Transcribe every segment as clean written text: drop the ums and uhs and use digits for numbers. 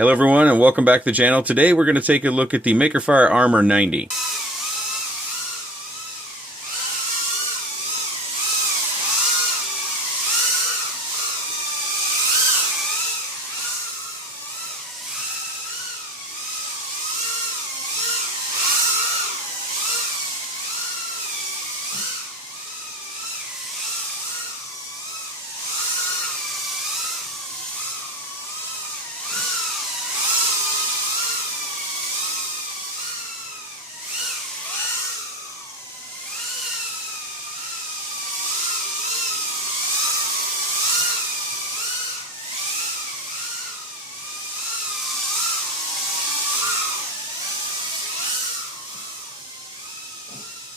Hello everyone and welcome back to the channel. Today we're going to take a look at the MakerFire Armor 90.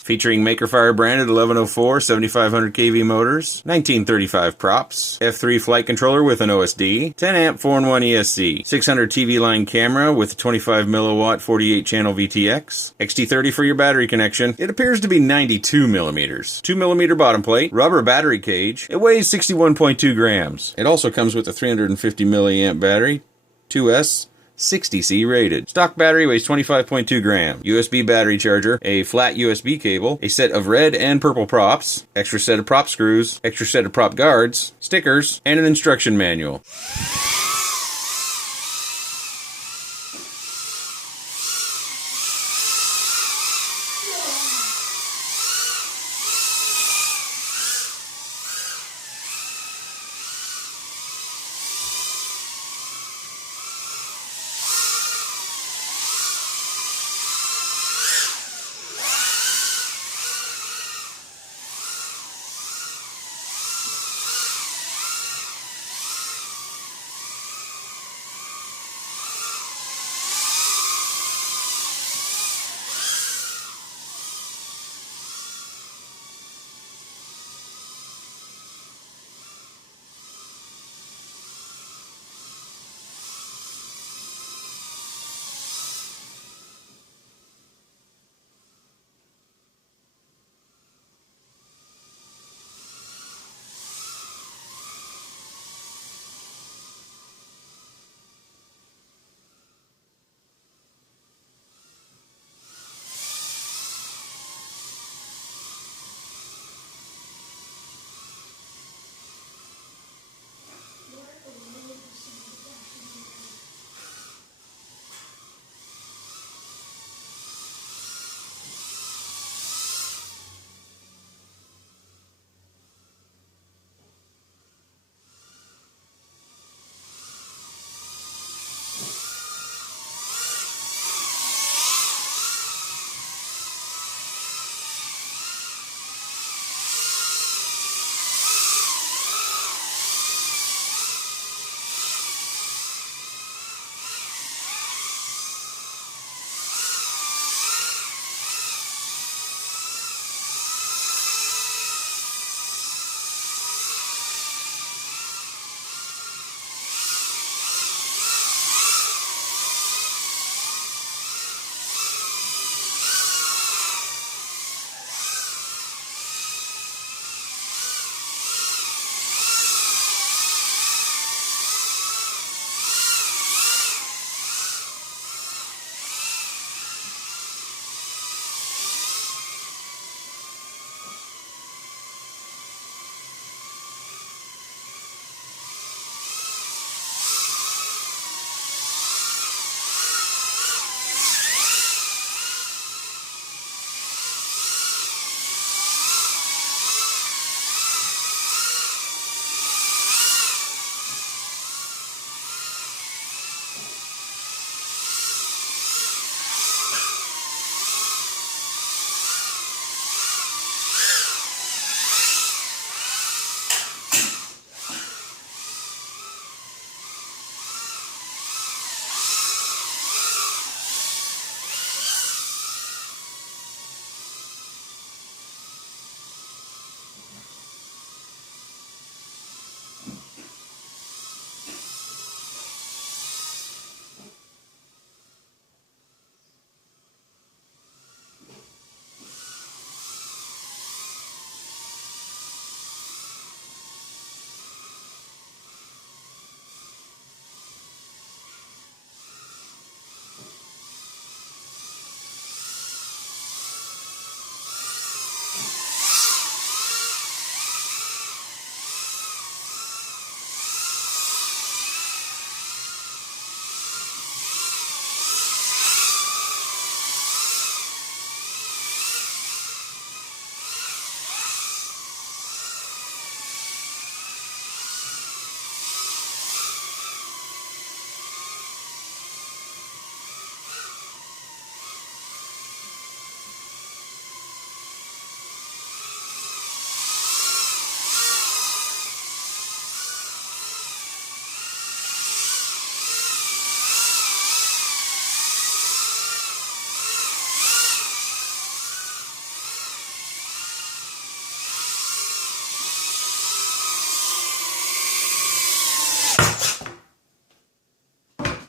Featuring MakerFire branded 1104 7500 kV motors, 1935 props, F3 flight controller with an OSD, 10 amp 4-in-1 ESC, 600 TV line camera with a 25 milliwatt 48 channel VTX, XT30 for your battery connection. It appears to be 92 millimeters, 2 millimeter bottom plate, rubber battery cage. It weighs 61.2 grams. It also comes with a 350 milliamp battery, 2S. 60C rated. Stock battery weighs 25.2 grams. USB battery charger, a flat USB cable, a set of red and purple props, extra set of prop screws, extra set of prop guards, stickers, and an instruction manual.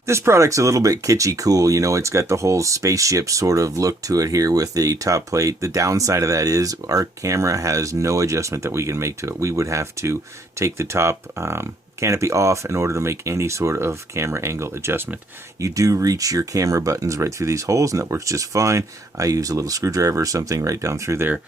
This product's a little bit kitschy cool. You know, it's got the whole spaceship sort of look to it here with the top plate. The downside of that is our camera has no adjustment that we can make to it. We would have to take the top canopy off in order to make any sort of camera angle adjustment. You do reach your camera buttons right through these holes, and that works just fine. I use a little screwdriver or something right down through there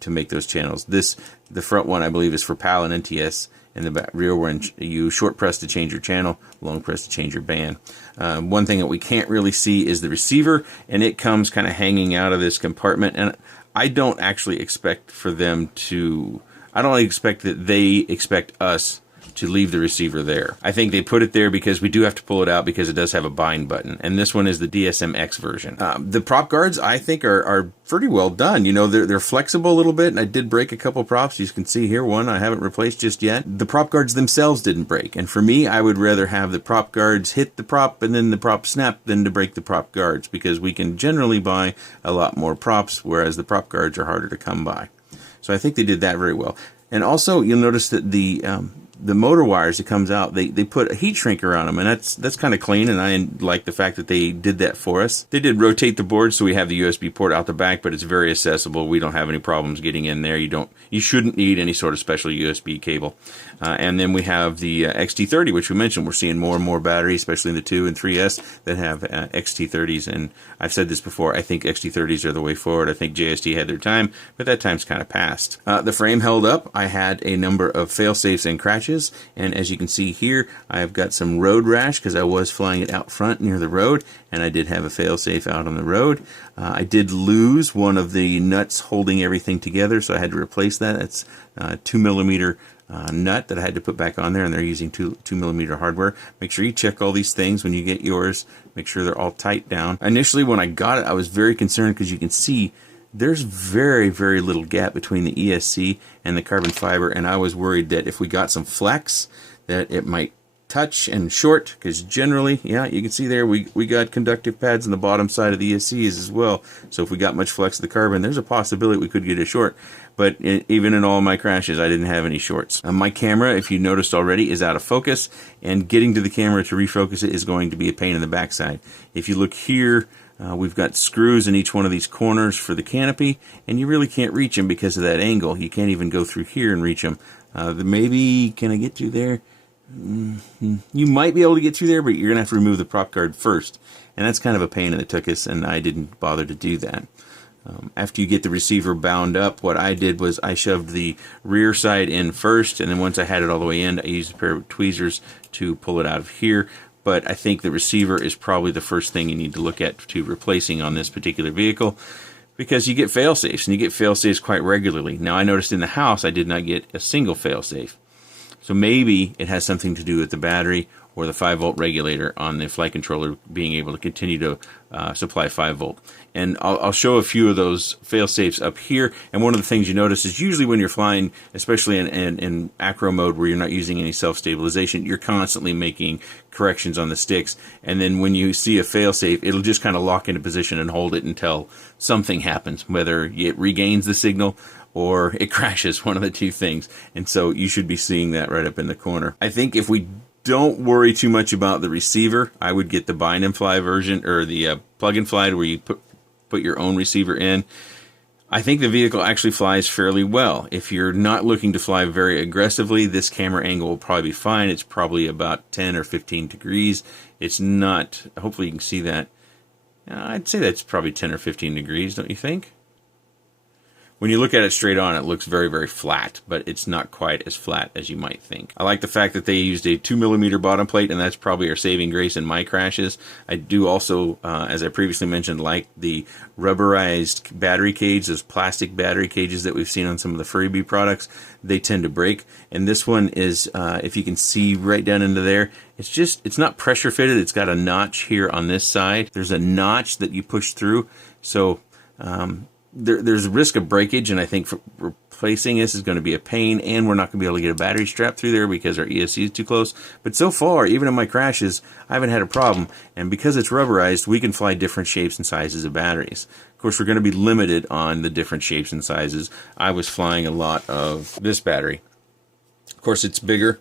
to make those channels. The front one, I believe, is for PAL and NTS, and the rear one, you short press to change your channel, long press to change your band. One thing that we can't really see is the receiver, and it comes kind of hanging out of this compartment, and I don't actually expect for them to, I don't expect that they expect us to leave the receiver there. I think they put it there because we do have to pull it out because it does have a bind button, and this one is the DSM-X version. The prop guards, I think, are pretty well done. You know, they're flexible a little bit, and I did break a couple props. You can see here one I haven't replaced just yet. The prop guards themselves didn't break, and for me, I would rather have the prop guards hit the prop and then the prop snap than to break the prop guards, because we can generally buy a lot more props, whereas the prop guards are harder to come by. So I think they did that very well. And also, you'll notice that the motor wires that comes out, they put a heat shrinker on them, and that's kind of clean, and I like the fact that they did that for us. They did rotate the board, so we have the USB port out the back, but it's very accessible. We don't have any problems getting in there. You shouldn't need any sort of special USB cable. And then we have the XT30, which we mentioned. We're seeing more and more batteries, especially in the 2 and 3S, that have XT30s. And I've said this before, I think XT30s are the way forward. I think JST had their time, but that time's kind of passed. The frame held up. I had a number of fail-safes and crashes. And as you can see here, I've got some road rash because I was flying it out front near the road, and I did have a fail-safe out on the road. I did lose one of the nuts holding everything together, so I had to replace that. It's 2mm nut that I had to put back on there, and they're using 2mm hardware. Make sure you check all these things when you get yours. Make sure they're all tight down. Initially, when I got it, I was very concerned because you can see there's very, very little gap between the ESC and the carbon fiber, and I was worried that if we got some flex, that it might touch and short, because generally, yeah, you can see there we got conductive pads on the bottom side of the ESCs as well. So if we got much flex of the carbon, there's a possibility we could get a short. But even in all my crashes, I didn't have any shorts. My camera, if you noticed already, is out of focus, and getting to the camera to refocus it is going to be a pain in the backside. If you look here, we've got screws in each one of these corners for the canopy, and you really can't reach them because of that angle. You can't even go through here and reach them. Maybe, can I get through there? You might be able to get through there, but you're going to have to remove the prop guard first. And that's kind of a pain in the tuchus, and I didn't bother to do that. After you get the receiver bound up, what I did was I shoved the rear side in first, and then once I had it all the way in, I used a pair of tweezers to pull it out of here. But I think the receiver is probably the first thing you need to look at to replacing on this particular vehicle, because you get fail-safes, and you get fail-safes quite regularly. Now, I noticed in the house I did not get a single fail-safe. So maybe it has something to do with the battery or the 5-volt regulator on the flight controller being able to continue to supply 5-volt. And I'll show a few of those fail-safes up here. And one of the things you notice is usually when you're flying, especially in acro mode where you're not using any self-stabilization, you're constantly making corrections on the sticks. And then when you see a fail-safe, it'll just kind of lock into position and hold it until something happens, whether it regains the signal or it crashes, one of the two things. And so you should be seeing that right up in the corner. I think if we don't worry too much about the receiver, I would get the bind and fly version, or the plug and fly, where you put your own receiver in. I think the vehicle actually flies fairly well. If you're not looking to fly very aggressively, this camera angle will probably be fine. It's probably about 10 or 15 degrees. It's not, hopefully you can see that. I'd say that's probably 10 or 15 degrees, don't you think? When you look at it straight on, it looks very, very flat, but it's not quite as flat as you might think. I like the fact that they used a 2mm bottom plate, and that's probably our saving grace in my crashes. I do also, as I previously mentioned, like the rubberized battery cage, those plastic battery cages that we've seen on some of the Freebie products. They tend to break, and this one is, if you can see right down into there, it's not pressure fitted. It's got a notch here on this side. There's a notch that you push through, so there's a risk of breakage, and I think replacing this is going to be a pain, and we're not going to be able to get a battery strap through there because our ESC is too close. But so far, even in my crashes, I haven't had a problem, and because it's rubberized, we can fly different shapes and sizes of batteries. Of course, we're going to be limited on the different shapes and sizes. I was flying a lot of this battery. Of course, it's bigger.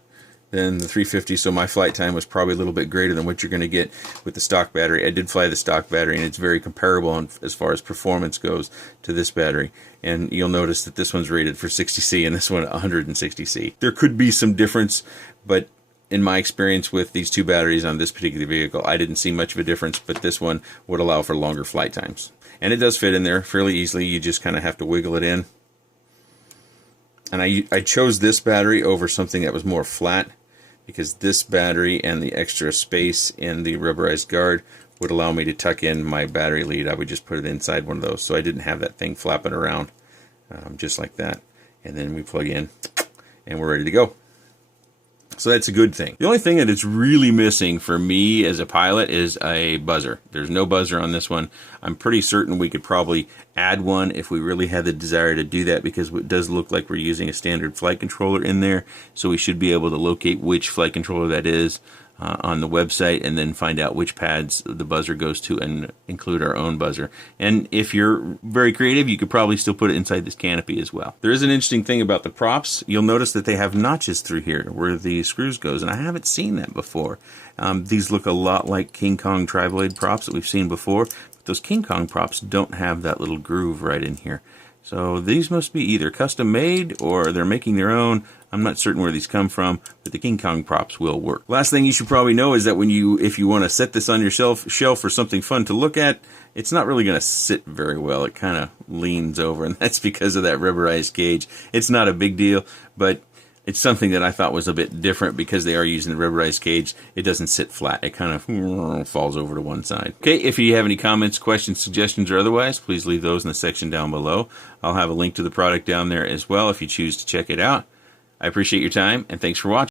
than the 350, so my flight time was probably a little bit greater than what you're going to get with the stock battery. I did fly the stock battery, and it's very comparable as far as performance goes to this battery. And you'll notice that this one's rated for 60C and this one 160C. There could be some difference, but in my experience with these two batteries on this particular vehicle, I didn't see much of a difference, but this one would allow for longer flight times. And it does fit in there fairly easily. You just kind of have to wiggle it in. And I chose this battery over something that was more flat, because this battery and the extra space in the rubberized guard would allow me to tuck in my battery lead. I would just put it inside one of those, so I didn't have that thing flapping around just like that. And then we plug in and we're ready to go. So that's a good thing. The only thing that it's really missing for me as a pilot is a buzzer. There's no buzzer on this one. I'm pretty certain we could probably add one if we really had the desire to do that, because it does look like we're using a standard flight controller in there. So we should be able to locate which flight controller that is on the website, and then find out which pads the buzzer goes to and include our own buzzer. And if you're very creative, you could probably still put it inside this canopy as well. There is an interesting thing about the props. You'll notice that they have notches through here where the screws goes, and I haven't seen that before. These look a lot like King Kong tri-blade props that we've seen before, but those King Kong props don't have that little groove right in here. So these must be either custom made or they're making their own. I'm not certain where these come from, but the King Kong props will work. Last thing you should probably know is that if you want to set this on your shelf for something fun to look at, it's not really going to sit very well. It kind of leans over, and that's because of that rubberized cage. It's not a big deal, but it's something that I thought was a bit different because they are using the rubberized cage. It doesn't sit flat. It kind of falls over to one side. Okay, if you have any comments, questions, suggestions, or otherwise, please leave those in the section down below. I'll have a link to the product down there as well if you choose to check it out. I appreciate your time, and thanks for watching.